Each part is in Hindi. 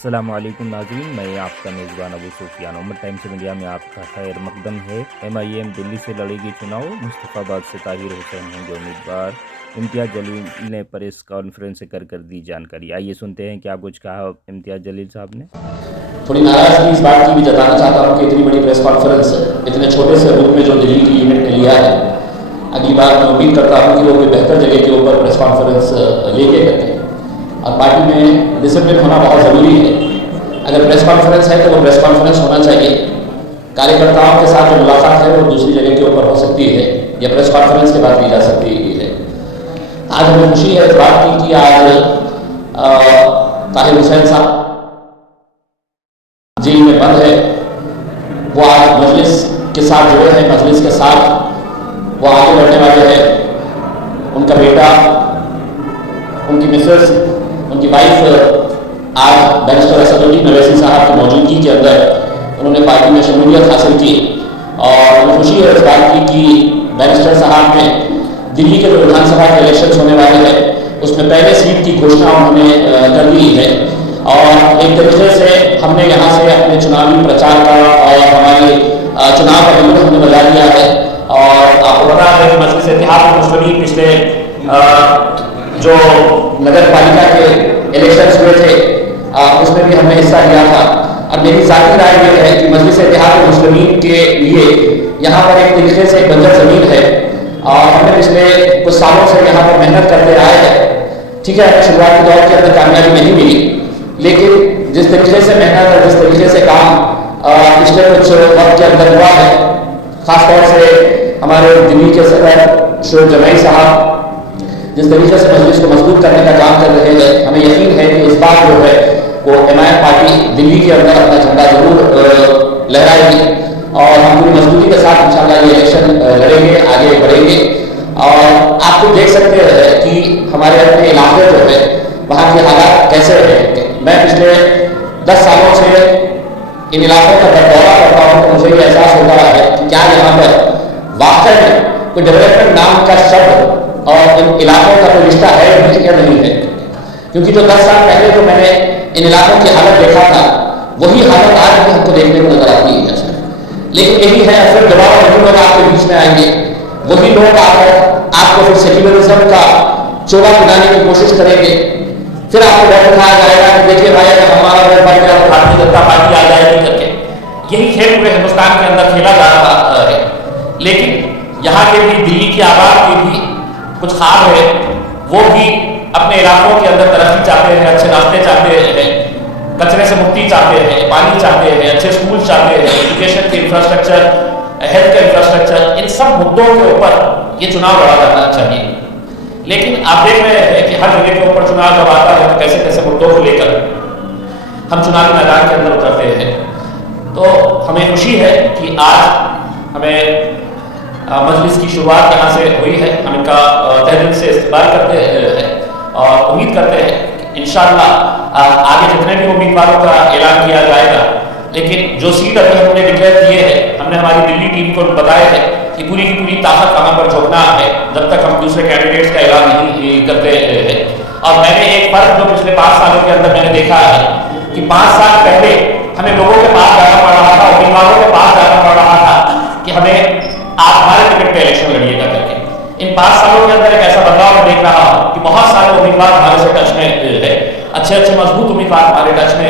अस्सलामुअलैकुम नाज़रीन, मैं आपका मेज़बान अबू सुफियान। उम्मत टाइम्स मीडिया में आपका खैर मकदम है। MIM दिल्ली से लड़ेगी चुनाव, मुस्तफ़ाबाद से ताहिर हुसैन होंगे उम्मीदवार। इम्तियाज़ जलील ने प्रेस कॉन्फ्रेंस कर दी जानकारी। आइए सुनते हैं क्या कुछ कहा इम्तियाज़ जलील साहब ने। थोड़ी नाराजगी इस बात की भी जताना चाहता हूँ कि इतनी बड़ी प्रेस कॉन्फ्रेंस इतने छोटे से रूप में जो दिल्ली की यूनिट ने लिया है, अगली बार मैं उम्मीद करता हूँ कि वो कोई बेहतर जगह के ऊपर प्रेस कॉन्फ्रेंस लेके करते हैं। और पार्टी में डिसिप्लिन होना बहुत ज़रूरी है। अगर प्रेस कॉन्फ्रेंस है तो वो प्रेस कॉन्फ्रेंस होना चाहिए। कार्यकर्ताओं के साथ जो मुलाकात है वो दूसरी जगह के ऊपर हो सकती है या प्रेस कॉन्फ्रेंस के बाद की जा सकती है। आज हमें खुशी है इस बात की कि आज ताहिर हुसैन साहब जेल में बंद है, वो आज मजलिस के साथ जुड़े हैं, मजलिस के साथ वो आगे बढ़ने वाले हैं। उनका बेटा, उनकी मिसेस, उनकी वाइफ आज बैरिस्टर असदुद्दीन अवैसी साहब की मौजूदगी के अंदर उन्होंने पार्टी में शमूलियत हासिल की। और हमें खुशी है इस बात की कि बैरिस्टर साहब ने दिल्ली के जो विधानसभा के इलेक्शन होने वाले हैं उसमें पहले सीट की घोषणा उन्होंने कर दी है। और एक तरीके से हमने यहाँ से अपने चुनावी प्रचार का और हमारे चुनाव का बिल्कुल हमने बजा दिया है। और आपको पता है कि मजलिस इत्तेहाद मुस्लिमीन पिछले जो नगर पालिका के इलेक्शंस हुए थे उसमें भी हमने हिस्सा लिया था। और मेरी ज़ाती राय ये है कि मजलिस इत्तेहाद मुस्लिमीन के लिए यहाँ पर एक तरीके से एक बंजर ज़मीन है और हमने पिछले कुछ सालों से यहाँ पर मेहनत करते आए हैं। ठीक है, हमें शुरुआती दौर के अंदर कामयाबी नहीं मिली, लेकिन जिस तरीके से मेहनत और जिस तरीके से काम पिछले कुछ वक्त के अंदर हुआ है, ख़ासतौर से हमारे दिल्ली के सदर शोर जमाई साहब जिस तरीके से मजलिस को मजबूत करने का काम कर रहे हैं, हमें यकीन है कि इस बार जो है वो MIM पार्टी दिल्ली के अंदर अपना झंडा जरूर लहराएगी और हम पूरी मजबूती के साथ इंशाल्लाह ये इलेक्शन लड़ेंगे, आगे बढ़ेंगे। और आप तो देख सकते हैं कि हमारे अपने इलाके जो है वहाँ के हालात कैसे हैं। मैं पिछले 10 सालों से इन इलाकों का दौरा करता हूँ तो मुझे ये एहसास होता है कि क्या यहाँ पर वाकई में कोई डेवलपमेंट नाम का शब्द और इन इलाकों का कोई रिश्ता है या नहीं है। क्योंकि जो 10 साल पहले जो मैंने इन इलाकों की हालत देखा था वही हालत आज भी हमको देखने को नजर आती है। लेकिन यही है, फिर दोबारा वही लोग आपके बीच में आएंगे, वही लोग आकर आपको फिर सेक्युलरिज्म का चोला पिलाने की कोशिश करेंगे। फिर आपको डर दिखाया जाएगा कि देखिए भाई अगर हमारा वोट बढ़ गया तो भारतीय जनता पार्टी आ जाएगी करके। यही खेल पूरे हिंदुस्तान के अंदर खेला जा रहा है। लेकिन यहाँ के भी दिल्ली की आबाद के भी कुछ ख्वाब है, वो भी अपने इलाकों के अंदर तरक्की चाहते हैं, अच्छे रास्ते चाहते हैं, कचरे से मुक्ति चाहते हैं, पानी चाहते हैं, अच्छे स्कूल चाहते हैं, एजुकेशन के इंफ्रास्ट्रक्चर, हेल्थ का इंफ्रास्ट्रक्चर, इन सब मुद्दों के ऊपर ये चुनाव लड़ा जाना चाहिए। लेकिन आप देख रहे हैं कि हर जगह के ऊपर चुनाव जब आता है तो कैसे कैसे मुद्दों को लेकर हम चुनावी मैदान के अंदर उतरते हैं। तो हमें खुशी है कि आज हमें मजलिस की शुरुआत यहाँ से हुई है। हम इनका तहे दिल से इस्तकबाल करते हैं और उम्मीद करते हैं कि इंशाअल्लाह आगे जितने भी उम्मीदवारों का ऐलान किया जाएगा, लेकिन जो सीट अभी हमने डिक्लेयर किए हैं, हमने हमारी दिल्ली टीम को बताया है कि पूरी की पूरी ताकत कहाँ पर झोंकना है जब तक हम दूसरे कैंडिडेट्स का ऐलान नहीं करते हैं। और मैंने एक फर्क जो पिछले 5 सालों के अंदर मैंने देखा है कि 5 साल पहले हमें लोगों के पास जाना पड़ रहा था, उम्मीदवारों के पास जाना पड़ रहा था कि हमें आप हमारे टिकट पे इलेक्शन लड़िएगा करके। इन 5 सालों के अंदर एक ऐसा बदलाव मैं देख रहा हूँ कि बहुत सारे उम्मीदवार हमारे से टच में है, अच्छे मजबूत उम्मीदवार हमारे टच में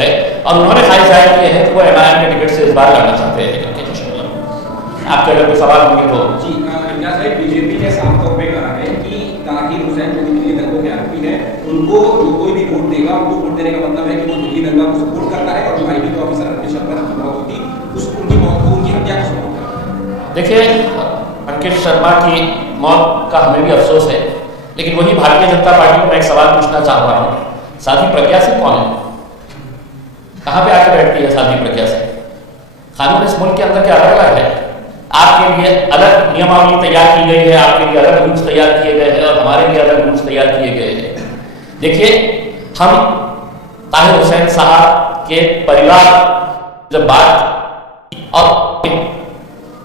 है और उन्होंने ख्वाहिश जाहिर किए हैं कि वो MIM के टिकट से इस बार लड़ना चाहते हैं करके। आपके अगर कोई सवाल होंगे तो जी। बीजेपी ने साफ तौर पे कहा है कि ताहिर हुसैन जो दिल्ली दंगों के आरोपी है, उनको जो कोई भी वोट देगा उनको वोट देने का मतलब है कि वो दिल्ली दंगा को सपोर्ट करता है और जो IB के ऑफिसर अंकित शर्मा की मौत होती उनकी मौत को, उनकी हत्या को सपोर्ट करता है। देखिए, अंकित शर्मा की मौत का हमें भी अफसोस है, लेकिन वही भारतीय जनता पार्टी को मैं एक सवाल पूछना चाह रहा हूँ, साध्वी प्रज्ञा सिंह कौन है? कहाँ पे आके बैठती है साध्वी प्रज्ञा सिंह? कानून इस मुल्क के अंदर क्या अलग अलग है? आपके लिए अलग नियमावली तैयार की गई है, आपके लिए अलग रूल्स तैयार किए गए हैं और हमारे लिए अलग रूल्स तैयार किए गए हैं। देखिए, हम ताहिर हुसैन साहब के परिवार जब बात और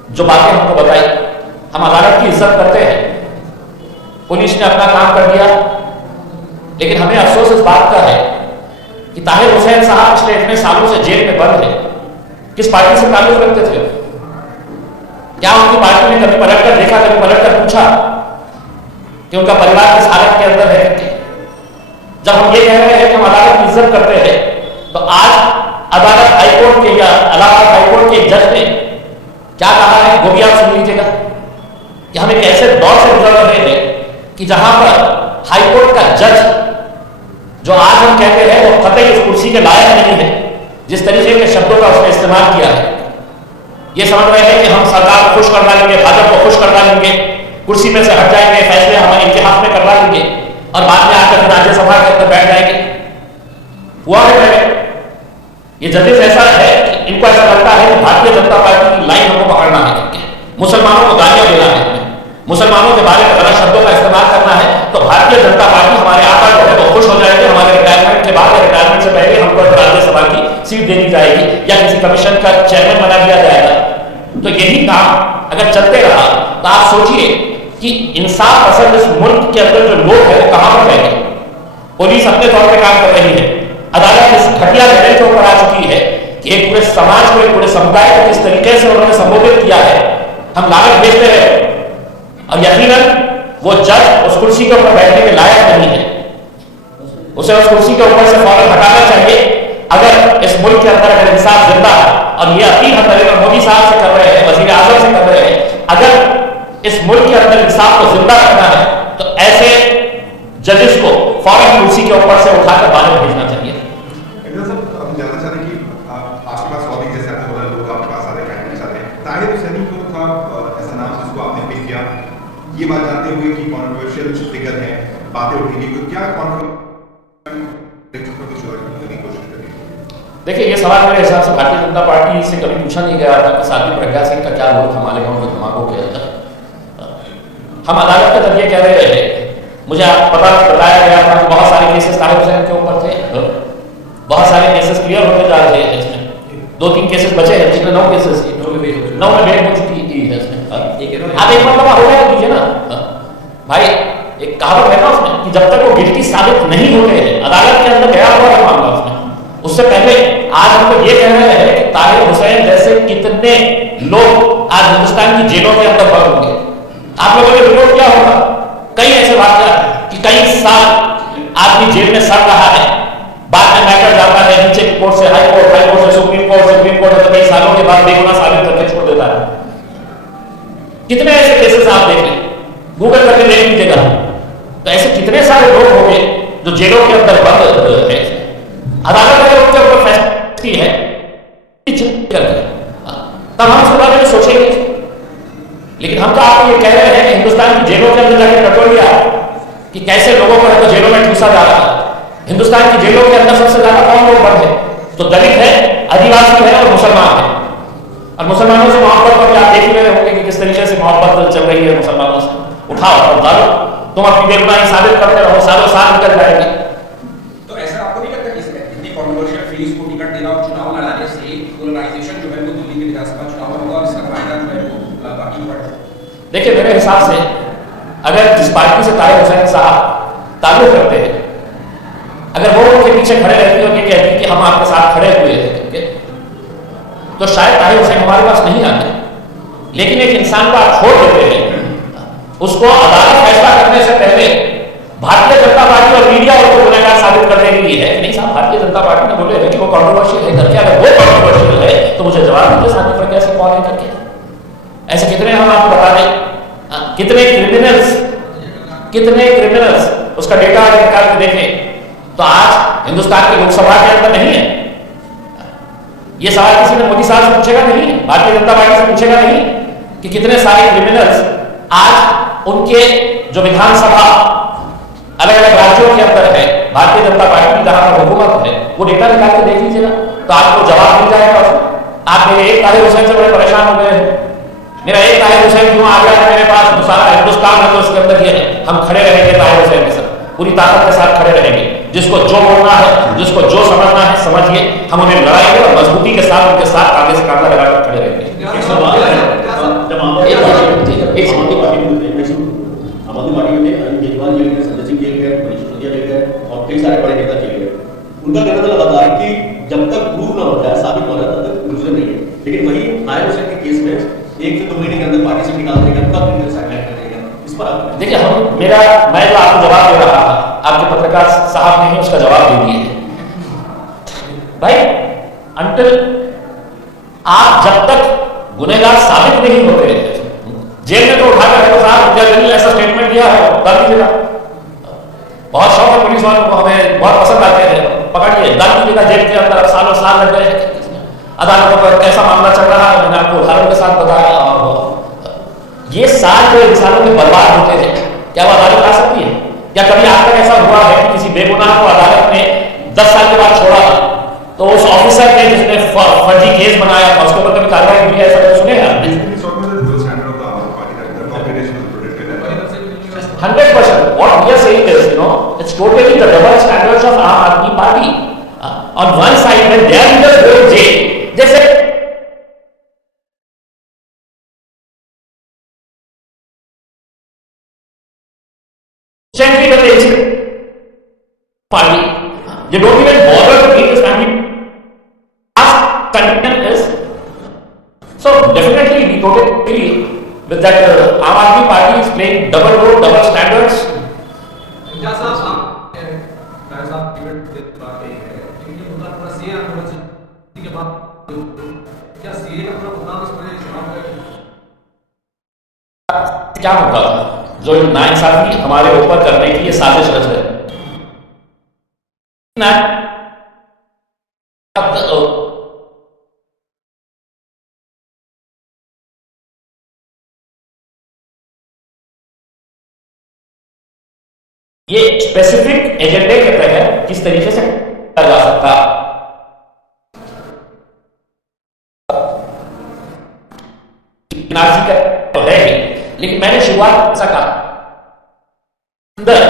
जो बातें हमको बताई, हम अदालत की इज्जत करते हैं, पुलिस ने अपना काम कर दिया, लेकिन हमें अफसोस इस बात का है कि ताहिर हुसैन साहब पिछले इतने सालों से जेल में बंद है, किस पार्टी से ताल्लुक रखते थे? क्या उनकी पार्टी ने कभी पलट कर देखा, कभी पलट कर पूछा कि उनका परिवार किस हालत के अंदर है? जब हम ये कह रहे हैं कि हम अदालत की इज्जत करते हैं, तो आज अदालत हाईकोर्ट के या इलाहाबाद हाईकोर्ट के जज ने क्या कहा है, वो भी आप सुन लीजिएगा कि हम एक ऐसे दौर से गुजर रहे हैं कि जहां पर हाईकोर्ट का जज, जो आज हम कहते हैं वो कतई उस कुर्सी के लायक नहीं है, जिस तरीके के शब्दों का उसने इस्तेमाल किया है, ये समझ रहे हैं कि हम सरकार को खुश कर डालेंगे, भाजपा को खुश कर डालेंगे, कुर्सी में से हट जाएंगे, फैसले हमारे इतिहास में करवा लेंगे और बाद में आकर राज्यसभा के अंदर बैठ जाएंगे। हुआ है पहले ये जजेस ऐसा है कि इनको ऐसा लगता है कि भारतीय जनता पार्टी की लाइन हमको पकड़ना है, मुसलमानों को गालियां देना है, मुसलमानों के बारे में गलत शब्दों का इस्तेमाल करना है, तो भारतीय जनता पार्टी हमारे आका जो है वो खुश हो जाएंगे, हमारे रिटायरमेंट के बाद, रिटायरमेंट से पहले हमको राज्यसभा की सीट देनी जाएगी या किसी कमीशन का चेयरमैन बना दिया जाएगा। तो यही काम अगर चलते रहा तो आप सोचिए कि इंसाफ पसंद इस मुल्क के अंदर जो लोग हैं वो कहां पर जाएंगे। पुलिस अपने तौर पर काम कर रही है, अदालत इस घटिया निर्णय के ऊपर आ चुकी है कि एक पूरे समाज को, एक पूरे समुदाय को किस तरीके से उन्होंने संबोधित किया है, हम लानत भेजते हैं और यकीनन वो जज उस कुर्सी के ऊपर बैठने के लायक नहीं है, उसे उस कुर्सी के ऊपर से फौरन हटाना चाहिए। अगर इस मुल्क के अंदर अगर इंसाफ जिंदा है, और ये अपील हम नरेंद्र मोदी साहब से कर रहे हैं, वजीर आजम से कर रहे हैं, अगर इस मुल्क के अंदर इंसाफ को जिंदा रखना है तो ऐसे जजेस को फौरन कुर्सी के ऊपर से उठाकर बाहर भेजना चाहिए। हम जानना चाहते हैं कि आपके पास स्वाभाविक जैसे आपने बोला लोग आपके पास आ रहे हैं, ताहिर हुसैनी को था ऐसा नाम जिसको आपने पिक किया, ये बात जानते हुए कि कॉन्ट्रोवर्शियल फिगर है, बातें उठेंगी, तो क्या देखिए ये सवाल मेरे हिसाब से भारतीय जनता पार्टी से कभी पूछा नहीं गया था कि साध्वी प्रज्ञा सिंह का क्या रोल था मालेगांव के धमाकों के अंदर। हम अदालत के जरिए कह रहे हैं, मुझे बताया गया था कि बहुत सारे केसेस ताहिर हुसैन के ऊपर थे, बहुत सारे केसेस क्लियर होते जा रहे हैं, इसमें 2-3 केसेस बचे हैं जिसमें 9 केसेस 9 में भेद हो चुकी है इसमें। आप एक मतलब हो गया दीजिए ना भाई, एक कहावत है ना उसमें कि जब तक वो गिल्टी साबित नहीं होते हैं, अदालत के अंदर गया हुआ है मामला उसमें, उससे पहले आज हम तो ये कह रहे हैं कि ताहिर हुसैन जैसे कितने लोग आज हिंदुस्तान की जेलों के अंदर बंद होंगे। आप लोगों ने रिपोर्ट क्या होगा, कई ऐसे वाकया कि कई साल आदमी जेल में सड़ रहा है, बाद में मैटर जाता है नीचे की कोर्ट से हाई कोर्ट से सुप्रीम कोर्ट तो कई सालों के बाद बेगुनाह साबित करके छोड़ देता है। कितने ऐसे केसेस आप देख लें, गूगल करके देख लीजिएगा, तो ऐसे कितने सारे लोग होंगे जो जेलों के अंदर बंद है। अदालत अगर उनके ऊपर फैसला है तब हम इसके बारे में सोचेंगे, लेकिन हम तो आपको ये कह रहे हैं कि हिंदुस्तान की जेलों के अंदर जाके टटोलिया कि कैसे लोगों को जेलों में ठूसा जा रहा है। हिंदुस्तान की जेलों के अंदर सबसे ज्यादा कौन लोग बंद है, तो दलित है, आदिवासी है और मुसलमान है। और मुसलमानों से मोहब्बत पर आप देख ही रहे होंगे कि किस तरीके से मोहब्बत चल रही है मुसलमानों से। उठाओ और डालो, तुम अपनी बेगुनाही साबित करते रहो, सालों साल निकल जाएंगे। तो ऐसा आपको नहीं लगता कि इसमें इतनी कॉन्ट्रोवर्शियल फेज को टिकट देना और चुनाव लड़ाने से पोलराइजेशन जो है वो दिल्ली के विधानसभा चुनाव में होगा और इसका फायदा जो है वो बाकी बढ़ेगा? देखिए मेरे हिसाब से अगर जिस पार्टी से ताहिर हुसैन साहब ताल्लुक रखते हैं, अगर वो उनके पीछे खड़े रहती और ये कहती कि हम आपके साथ खड़े हुए हैं, तो शायद ताहिर हुसैन हमारे पास नहीं आते। लेकिन एक इंसान को आप छोड़ देते हैं, उसको अदालत फैसला करने से पहले भारतीय जनता पार्टी और मीडिया उसको गुनहगार साबित करने के लिए है कि नहीं साहब भारतीय जनता पार्टी ने बोले है कि वो कॉन्ट्रोवर्शियल है करके, अगर वो कॉन्ट्रोवर्शियल है तो मुझे जवाब दीजिए साध्वी प्रज्ञा सिंह कौन है करके। ऐसे कितने हम आपको बता दें, कितने क्रिमिनल्स उसका डेटा अगर निकाल के देखें तो आज हिंदुस्तान की लोकसभा के अंदर नहीं है। ये सवाल किसी ने मोदी साहब से पूछेगा नहीं, भारतीय जनता पार्टी से पूछेगा नहीं कि कितने सारे क्रिमिनल्स आज उनके जो विधानसभा अलग अलग राज्यों के अंदर है, भारतीय जनता पार्टी की जहां पर हुकूमत है, वो डेटा निकाल के देख लीजिएगा तो आपको जवाब मिल जाएगा। आप मेरे एक ताहिर हुसैन से बड़े परेशान हो गए हैं, मेरा एक ताहिर हुसैन क्यों आ गया है मेरे पास, तो सारा हिंदुस्तान है तो उसके अंदर ये है, हम खड़े रहेंगे ताहिर हुसैन के साथ, पूरी ताकत के साथ खड़े रहेंगे। जिसको जो बोलना है, जिसको जो समझना है समझिए, हम उन्हें लड़ाएंगे और मजबूती के साथ उनके साथ आगे से कांधा लगाकर खड़े रहेंगे। आम आदमी पार्टी में अरविंद केजरीवाल जेल गए, संजय सिंह जेल गए, मनीष सिसोदिया जेल गए और कई सारे बड़े नेता जेल गए। उनका कहना था 1 से 2 महीने के अंदर पार्टी से निकाल देगा, कब इंटर साइलेंट करेगा, इस पर आप देखिए मैं जो आपको जवाब दे रहा था, आपके पत्रकार साहब ने ही उसका जवाब दे दिए भाई। अंटिल आप जब तक गुनहगार साबित नहीं होते, जेल में तो उठाकर रखो साहब, जज ने ऐसा स्टेटमेंट दिया है डाल दीजिएगा। बहुत शौक है पुलिस वालों को, हमें बहुत पसंद आते हैं, पकड़िए डाल दीजिएगा जेल के अंदर। सालों साल लग गए अदालतों पर, कैसा मामला चल रहा है मैंने आपको उदाहरण के साथ बताया। और ये साल जो इंसानों के बर्बाद होते थे, क्या वो अदालत आ सकती है? या कभी आज तक ऐसा हुआ है कि किसी बेगुनाह को अदालत ने 10 साल के बाद छोड़ा, तो उस ऑफिसर ने जिसने फर्जी केस बनाया था उसके ऊपर कभी कार्रवाई हुई है? ऐसा सुने हैं आपने? 100%. What we are saying is, it's totally the double standards of Aam Aadmi Party. On one side, when their leaders go in jail, they say, century with the party, they don't even bother to meet this family. Last content is, so definitely we totally agree with that. Aam Aadmi Party is playing double role, double standards. क्या होता था जो नाइंसाफी हमारे ऊपर करने की ये साजिश रच है? ये स्पेसिफिक एजेंडे के तहत किस तरीके से किया जा सकता नाजी का तो है ही, लेकिन मैंने शुरुआत ऐसा कहा अंदर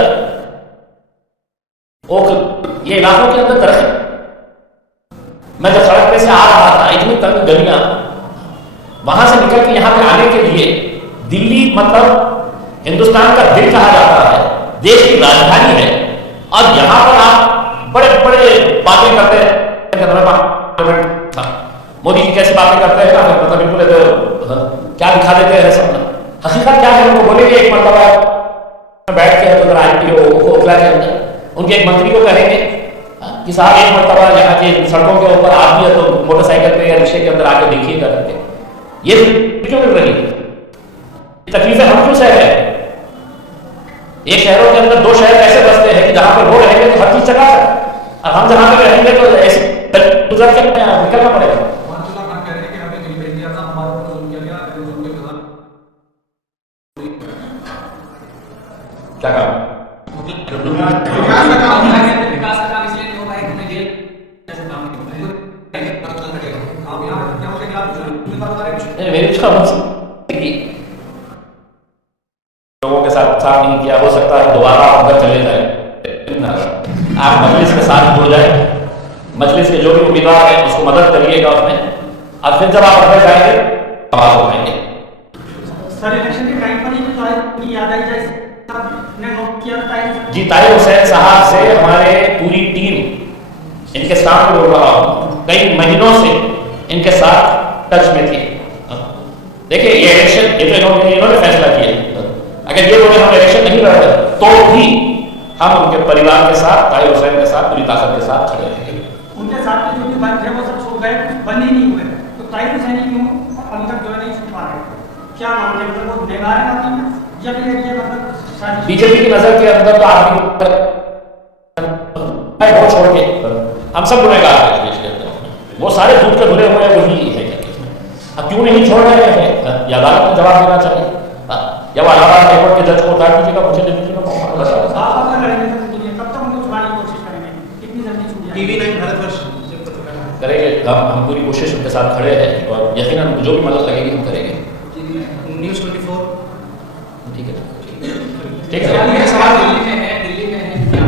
ये इलाकों के अंदर तरक्की, मैं जब सड़क पे से आ रहा था, इतनी तंग गलियां, वहां से निकल के यहां पे आने के लिए, दिल्ली मतलब हिंदुस्तान का दिल कहा जाता है, देश की राजधानी है, और यहां पर आप बड़े बड़े बातें करते हैं। मोदी जी कैसी बातें करते हैं ना, मतलब बिल्कुल क्या दिखा देते हैं सब। हकीकत क्या है उनको बोलेंगे, एक मरतबा बैठ के तो ओखला के अंदर उनके एक मंत्री को कहेंगे कि साहब एक मरतबा यहाँ के सड़कों के ऊपर आप भी है तो मोटरसाइकिल पे या रिक्शे के अंदर आकर देखिएगा करके, ये क्यों मिल रही है? तकलीफें हम क्यों सह रहे हैं? एक शहरों के अंदर 2 शहर ऐसे बसते हैं कि जहां पर वो रहेंगे तो हर चीज चला है, और हम जहां पर रहेंगे तो ऐसे गुजर के निकलना पड़ेगा। क्या काम? विकास का काम इसलिए नहीं हो पाएगा कि जेल ऐसे काम नहीं लोगों के साथ साथ नहीं किया, हो सकता है दोबारा अंदर चले जाए, आप मजलिस के साथ जुड़ जाए, मजलिस के जो भी उम्मीदवार है उसको मदद करिएगा उसमें, और फिर जब आप अंदर जाएंगे आवाज उठाएंगे। सर इलेक्शन के टाइम पर ही याद आई जाए जी, ताहिर हुसैन साहब से हमारे पूरी टीम, इनके स्टाफ में बोल रहा हूँ, कई महीनों से इनके साथ टच में थी। देखिए ये इलेक्शन ये तो इन्होंने फैसला किया, अगर ये बोले हम इलेक्शन नहीं लड़ रहे तो भी हम उनके परिवार के साथ, ताहिर हुसैन के साथ पूरी ताकत के साथ खड़े रहेंगे। उनके साथ जो भी बंद थे वो सब सो गए, बंद ही नहीं हुए, तो ताहिर हुसैन क्यों हम तक जो नहीं छुपा रहे? क्या मानते हैं वो गुनहगार है बाकी या फिर ये मतलब बीजेपी की नजर के अंदर तो आदमी वो छोड़ के हम सब गुनहगार हैं देश के अंदर, वो सारे दूध के धुले हुए वही है। अब क्यों नहीं छोड़ रहे हैं? या अदालत को जवाब देना चाहिए, या वो इलाहाबाद हाईकोर्ट के जज को उतार दीजिएगा, मुझे दे दीजिएगा। करेंगे हम पूरी कोशिश उनके साथ खड़े हैं, और यकीनन जो भी मदद लगेगी हम करेंगे। न्यूज़ 24 ठीक है, ठीक है। सवाल दिल्ली में है क्या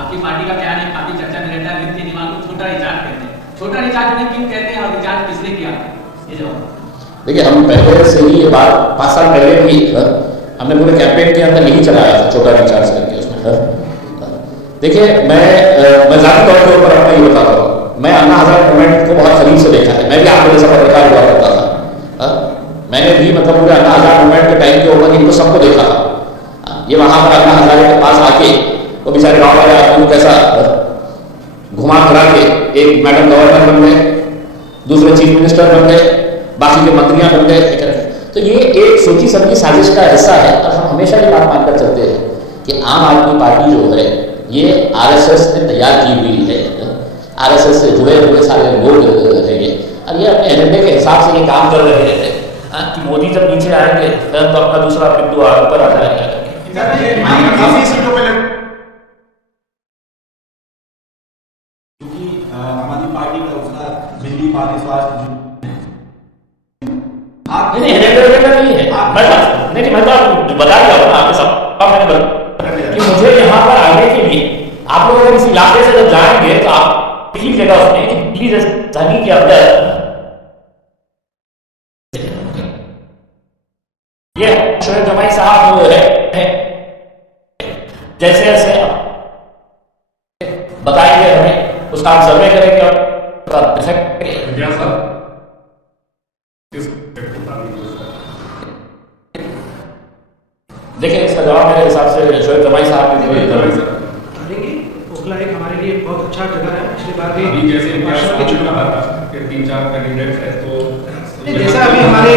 आपकी पार्टी का क्या नहीं, काफी चर्चा में रहता है, वित्तीय निवारण को छोटा रिचार्ज कहते हैं, छोटा रिचार्ज उन्हें क्यों कहते हैं और रिचार्ज किसने किया, ये जवाब। देखिए हम पहले से ही ये बात 5 साल पहले भी हमने पूरे कैंपेन के अंदर यही चलाया था, छोटा रिचार्ज करके उसमें। देखिए मैं ज़ाती तौर के ऊपर अपना ये बताता हूँ, मैं अन्ना हज़ारे मूवमेंट को बहुत करीब से देखा है, मैं भी आपके जैसा पत्रकार हुआ करता था। मैंने भी मतलब पूरे अन्ना हजारे मूवमेंट के टाइम के ऊपर इनको सबको देखा था। ये वहाँ पर अन्ना हजारे के पास आके वो बेचारे गाँव वाले आदमी को कैसा घुमा फिरा के एक मैडम गवर्नर बन गए, दूसरे चीफ मिनिस्टर बन गए, बाकी के मंत्रियां बन गए। तो ये एक सोची समझी साजिश का हिस्सा है। और हम हमेशा ये बात मानकर चलते हैं कि आम आदमी पार्टी जो है ये आरएसएस ने तैयार की हुई है, आरएसएस से जुड़े हुए सारे लोग हैं ये, और ये अपने एजेंडे के हिसाब से ये काम कर रहे हैं कि मोदी जब नीचे आएंगे तो अपना दूसरा बिंदु ऊपर आ जाएगा। आम आदमी पार्टी का उसका बिजली पानी स्वास्थ्य नहीं मैं तो बता दिया हूँ आपके सब मैंने कि मुझे यहाँ पर आने के लिए आप लोग अगर इस इलाके से जब जाएंगे तो आप ठीक जगह उसमें दिल्ली राजधानी के अंदर ये शोएब जमाई साहब है जैसे जैसे बताएंगे हमें उसका हम सर्वे करेंगे और देखिए इसका जवाब मेरे हिसाब से शोएब जमाई साहब करेंगे। ओखला एक हमारे लिए बहुत अच्छा जगह है। पिछली बार भी अभी जैसे के चुनाव के 3-4 कैंडिडेट्स है तो जैसा अभी हमारे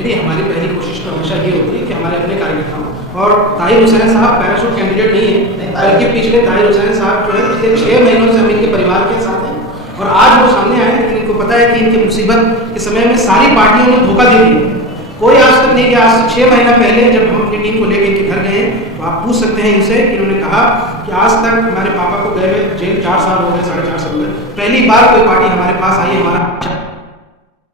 नहीं हमारी पहली कोशिश तो हमेशा ये होती है कि हमारे अपने कार्यकर्ताओं और ताहिर हुसैन साहब पैराशूट कैंडिडेट नहीं है, बल्कि पिछले ताहिर हुसैन साहब जो है पिछले 6 महीनों से हम इनके परिवार के साथ हैं और आज वो सामने आए। लेकिन इनको पता है कि इनकी मुसीबत के समय में सारी पार्टियों ने धोखा दे दिया। कोई आज तक नहीं गया। आज से 6 महीना पहले जब हम अपनी टीम को लेकर इनके घर गए तो आप पूछ सकते हैं इनसे कि इन्होंने कहा कि आज तक हमारे पापा को गए हुए जेल 4 साल हो गए, 4.5 साल हो गए। पहली बार कोई पार्टी हमारे पास आई, हमारा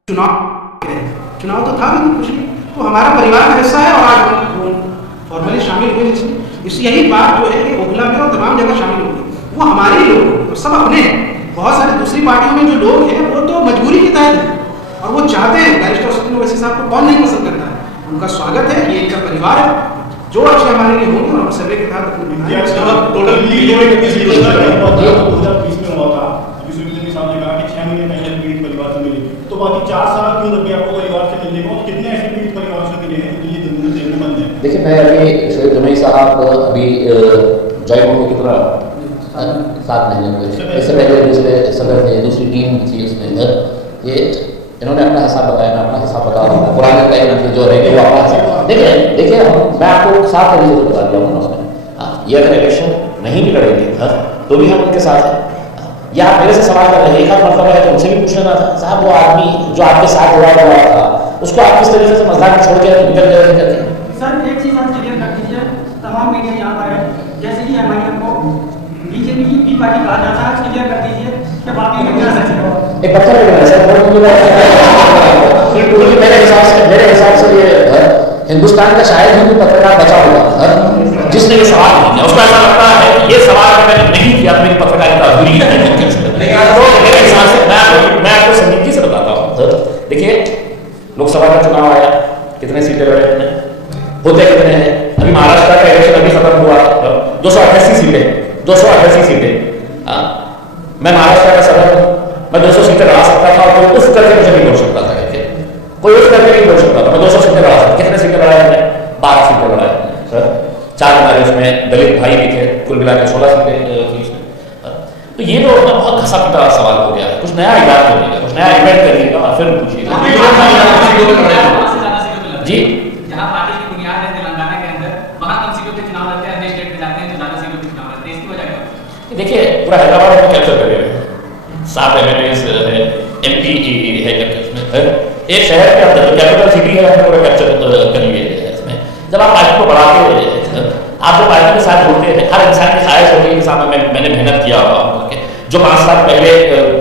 चुनाव तो था लेकिन कुछ नहीं, तो हमारा परिवार का हिस्सा है और आज हम फॉर्मली शामिल हुए इसमें। इस यही बात जो है कि ओखला में और तमाम जगह शामिल हो गई। वो हमारे ही लोग और सब अपने हैं। बहुत सारे दूसरी पार्टियों में जो लोग हैं वो तो मजबूरी के तहत है और वो चाहते हैं। बैरिस्टर सत्येंद्र ओवैसी साहब को कौन नहीं पसंद करता है, उनका स्वागत है, ये इनका परिवार है। जो अच्छे हमारे लिए होंगे और हम सर्वे के तहत अपनी तो बाकी 4 साल क्यों लगे आपको परिवार से मिलने को? कितने ऐसे पीड़ित परिवार से मिले हैं दिल्ली देखने बंद है? देखिए मैं अभी शोएब जमाई साहब अभी जॉइन होने की तरह 7 महीने हुए थे। इससे पहले दूसरे सदर थे, दूसरी टीम थी उसमें। ये इन्होंने अपना हिसाब बताया, मैं अपना हिसाब बताया। पुराने टाइम में जो रहेंगे वो अपना हिसाब देखिए मैं आपको 7 तरीके से बता दिया हूँ उसमें। ये अगर इलेक्शन नहीं भी लड़ेंगे तो भी हम उनके साथ हैं। या आप मेरे से सवाल कर रहे हैं, एक आध मतलब है तो उनसे भी पूछ लेना था साहब वो आदमी जो आपके साथ हुआ था उसको आप किस तरीके से मजाक में छोड़ के निकल गए? सर एक चीज आप क्लियर कर दीजिए, तमाम मीडिया यहाँ पर है, जैसे कि एमआईएम को बीजेपी की पार्टी कहा जाता है, क्लियर कर दीजिए कि बाकी एक पत्थर मेरे हिसाब से ये हिंदुस्तान का शायद ही कोई पत्रकार बचा होगा जिसने ये सवाल नहीं किया। उसको ऐसा लगता है ये सवाल अगर मैंने नहीं किया तो मेरी पत्रकारिता अधूरी है। तो मेरे हिसाब से मैं आपको संजीदगी से बताता हूँ। देखिए लोकसभा का चुनाव आया, कितने सीटें लड़े हमने, होते कितने हैं? अभी महाराष्ट्र का इलेक्शन अभी खत्म हुआ, 288 सीटें। मैं महाराष्ट्र का सदर हूँ, मैं 200 सीटें लड़ा सकता था और कोई उस करके मुझे नहीं बोल सकता था। कोई उस करके नहीं बोल सकता था। मैं 200 सीटें लड़ा सकता। कितने सीटें लड़ाए हमने? 12 सीटें लड़ाए हमने। 4 हमारे उसमें दलित भाई भी थे, कुल मिला के 16 सीटें थी उसमें। तो ये तो बहुत घसा पिटा सवाल हो गया है। कुछ नया इवेंट करिएगा, कुछ नया इवेंट करिएगा और फिर पूछिएगा जी। जहाँ पार्टी की बुनियाद है तेलंगाना के अंदर, वहाँ कम सीटों पे चुनाव लड़ते हैं, अन्य स्टेट में जाते हैं तो ज़्यादा सीटों पे चुनाव लड़ते हैं, इसकी वजह क्या? देखिए पूरा हैदराबाद में कैप्चर कर लिया, 7 MLAs है, MP है इसमें, एक शहर के अंदर जो कैपिटल सिटी है हमने पूरा कैप्चर कर लिए है इसमें। जब आप पार्टी को बढ़ाते आप जो पार्टी के साथ जुड़ते हैं, हर इंसान की ख्वाहिश होती है कि साहब मैंने मेहनत किया होगा। जो 5 साल पहले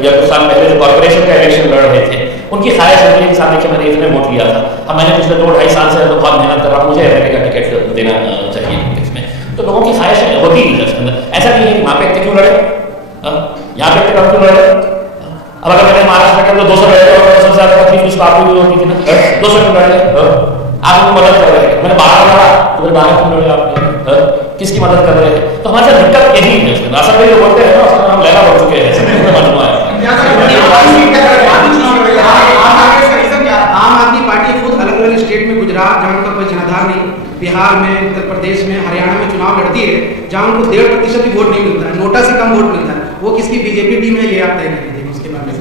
या कुछ साल पहले जो कॉर्पोरेशन का इलेक्शन लड़ रहे थे उनकी ख्वाहिश होती है कि साहब देखिए मैंने इतने वोट लिया था, अब मैंने पिछले 2-2.5 साल से तो बहुत मेहनत कर रहा हूँ, मुझे एमएलए का टिकट देना चाहिए इसमें। तो लोगों की ख्वाहिश होती है इसके अंदर। ऐसा नहीं है कि वहाँ पे इतने क्यों लड़े, यहाँ पे इतने कम क्यों लड़े। अब अगर मैंने महाराष्ट्र में तो 200 लड़े और सबसे ज्यादा तकलीफ उसको आपको भी होती थी ना, 200 क्यों लड़े? आप उनको मदद कर रहे हैं। मैंने 12 लड़ा तो मैंने 12 क्यों लड़े आपने? किसकी मदद कर रहे हैं? तो हमारे साथ दिक्कत यही है इसमें। असल में जो बोलते हैं ना उसका नाम लैला बढ़ चुके हैं। कम वोट मिलता है, वो किसकी बीजेपी टीम है ये आप तय कर लीजिए उसके बाद में।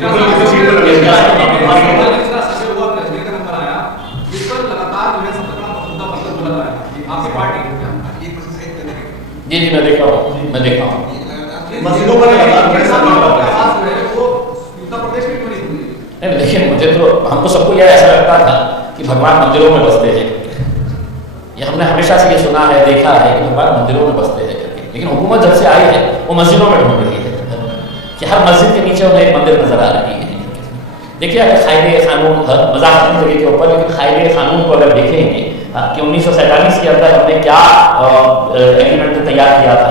जी जी मैं देख रहा हूँ। मस्जिदों पर लगातार बड़े नहीं देखिए, मुझे तो हमको सबको यह ऐसा लगता था कि भगवान मंदिरों में बसते हैं। ये हमने हमेशा से ये सुना है, देखा है कि भगवान मंदिरों में बसते हैं करके, लेकिन हुकूमत जब से आई है वो मस्जिदों में ढूंढ रही है कि हर मस्जिद के नीचे उन्हें एक मंदिर नजर आ रही है। देखिए अगर कायदे कानून, मजाक अपनी जगह के ऊपर, लेकिन कायदे कानून को अगर देखेंगे कि 1947 के अंदर हमने क्या एग्रीमेंट तैयार किया था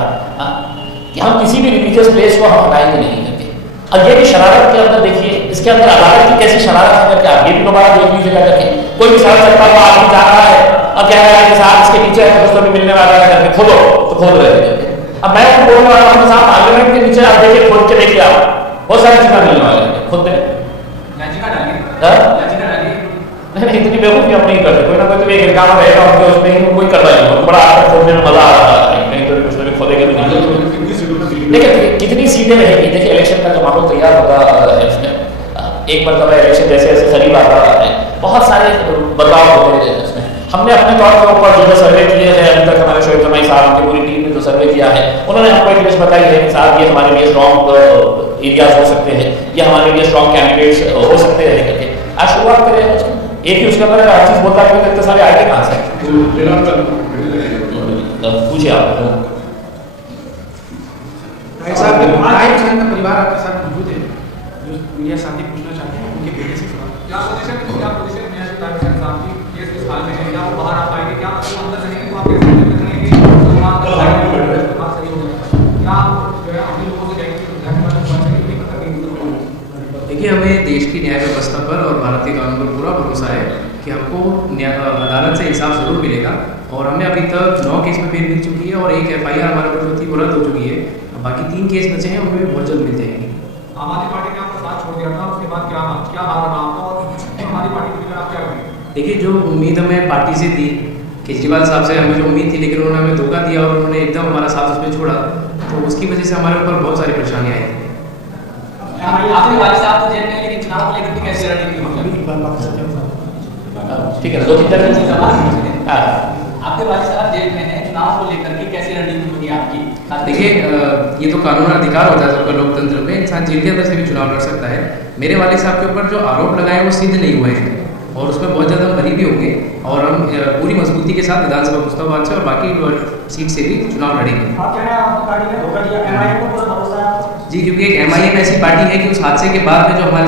कि हम किसी भी रिलीजियस प्लेस को हम हटाएंगे नहीं करके। अब ये भी शरारत के अंदर देखिए, इसके अंदर अदालत की कैसी शरारत है करके आप ये भी दोबारा देख लीजिएगा करके। कोई भी सड़क चलता हुआ आदमी जा रहा है और कह रहा है कि साहब इसके नीचे दोस्तों भी मिलने वाला है करके, खोदो तो खोद रहे हैं। अब मैं बोलने वाला हूँ साहब पार्लियामेंट के नीचे आप देखिए, खोद के देखिए, आप बहुत सारी चीजें मिलने वाले हैं, खुद नहीं नहीं इतनी बेवकूफ़ी हम नहीं करते। कोई ना कोई तो एक काम रहेगा उनके, उसमें ही कोई करवाएंगे, उनको बड़ा आकर खोदने में मजा आ रहा है, नहीं तो कुछ ना कुछ खोदेंगे भी नहीं। लेकिन कितनी सीटें रहेगी, देखिए इलेक्शन का जो माहौल तैयार होता है इसमें, एक मरतबा इलेक्शन जैसे जैसे करीब आता है बहुत सारे बदलाव होते हैं इसमें। हमने अपने तौर के ऊपर जो सर्वे किए हैं अभी तक, हमारे शोएब जमाई साहब की पूरी टीम ने जो सर्वे किया है, उन्होंने हमको एक लिस्ट बताई है कि साहब ये हमारे लिए स्ट्रॉन्ग एरियाज हो सकते हैं, ये हमारे लिए स्ट्रॉन्ग कैंडिडेट्स हो सकते हैं करके। आज शुरुआत करें, एक ही उसके अंदर हर चीज बोलता है, इतने सारे आगे कहाँ से पूछिए आप। साहब ताहिर हुसैन का परिवार आपके साथ मौजूद है, जो मीडिया साथी पूछना चाहते हैं उनके बेटे से सवाल। क्या पोजीशन में ताहिर हुसैन साहब की केस इस हाल में है, क्या वो बाहर आ पाएंगे, क्या मतलब अंदर रहेंगे तो आप कैसे रहेंगे, क्या जो है अपने लोगों से जाएंगे तो ध्यान वाले देखिए, हमें देश की न्याय व्यवस्था पर और भारतीय कानून पर पूरा भरोसा है कि हमको अदालत से इंसाफ जरूर मिलेगा। और हमें अभी तक 9 केस में बेल मिल चुकी है और एक FIR हमारे ऊपर जो थी वो रद्द हो चुकी है। बाकी 3 केस बचे हैं, उनमें भी बहुत जल्द मिल जाएंगे। आम आदमी पार्टी ने आपका साथ छोड़ दिया था, उसके बाद क्या बात रहा आपको और आम आदमी पार्टी को लेकर आप क्या करेंगे? देखिए, जो उम्मीद हमें पार्टी से थी, केजरीवाल साहब से हमें जो उम्मीद थी, लेकिन उन्होंने हमें धोखा दिया और उन्होंने एकदम हमारा साथ उसमें छोड़ा, तो उसकी वजह से हमारे ऊपर बहुत सारी परेशानियाँ आई। आपके वाले साहब तो जेल में, लेकिन चुनाव को लेकर भी कैसे रणनीति ठीक है, 2-3 तरह से आपके वाले साहब जेल में हैं, चुनाव को लेकर के कैसी रणनीति होगी आपकी? देखिए, ये तो कानून अधिकार होता है सबका लोकतंत्र में, इंसान जेल के अंदर से भी चुनाव लड़ सकता है। मेरे वाले साहब के ऊपर जो आरोप लगाए वो सिद्ध नहीं हुए हैं और उसमें बहुत ज़्यादा हम बरी भी होंगे और हम पूरी मजबूती के साथ विधानसभा मुश्ताबाद से और बाकी सीट से भी चुनाव लड़ेंगे। जी, क्योंकि एक MIM ऐसी पार्टी है कि उस हादसे के बाद में जो हमारे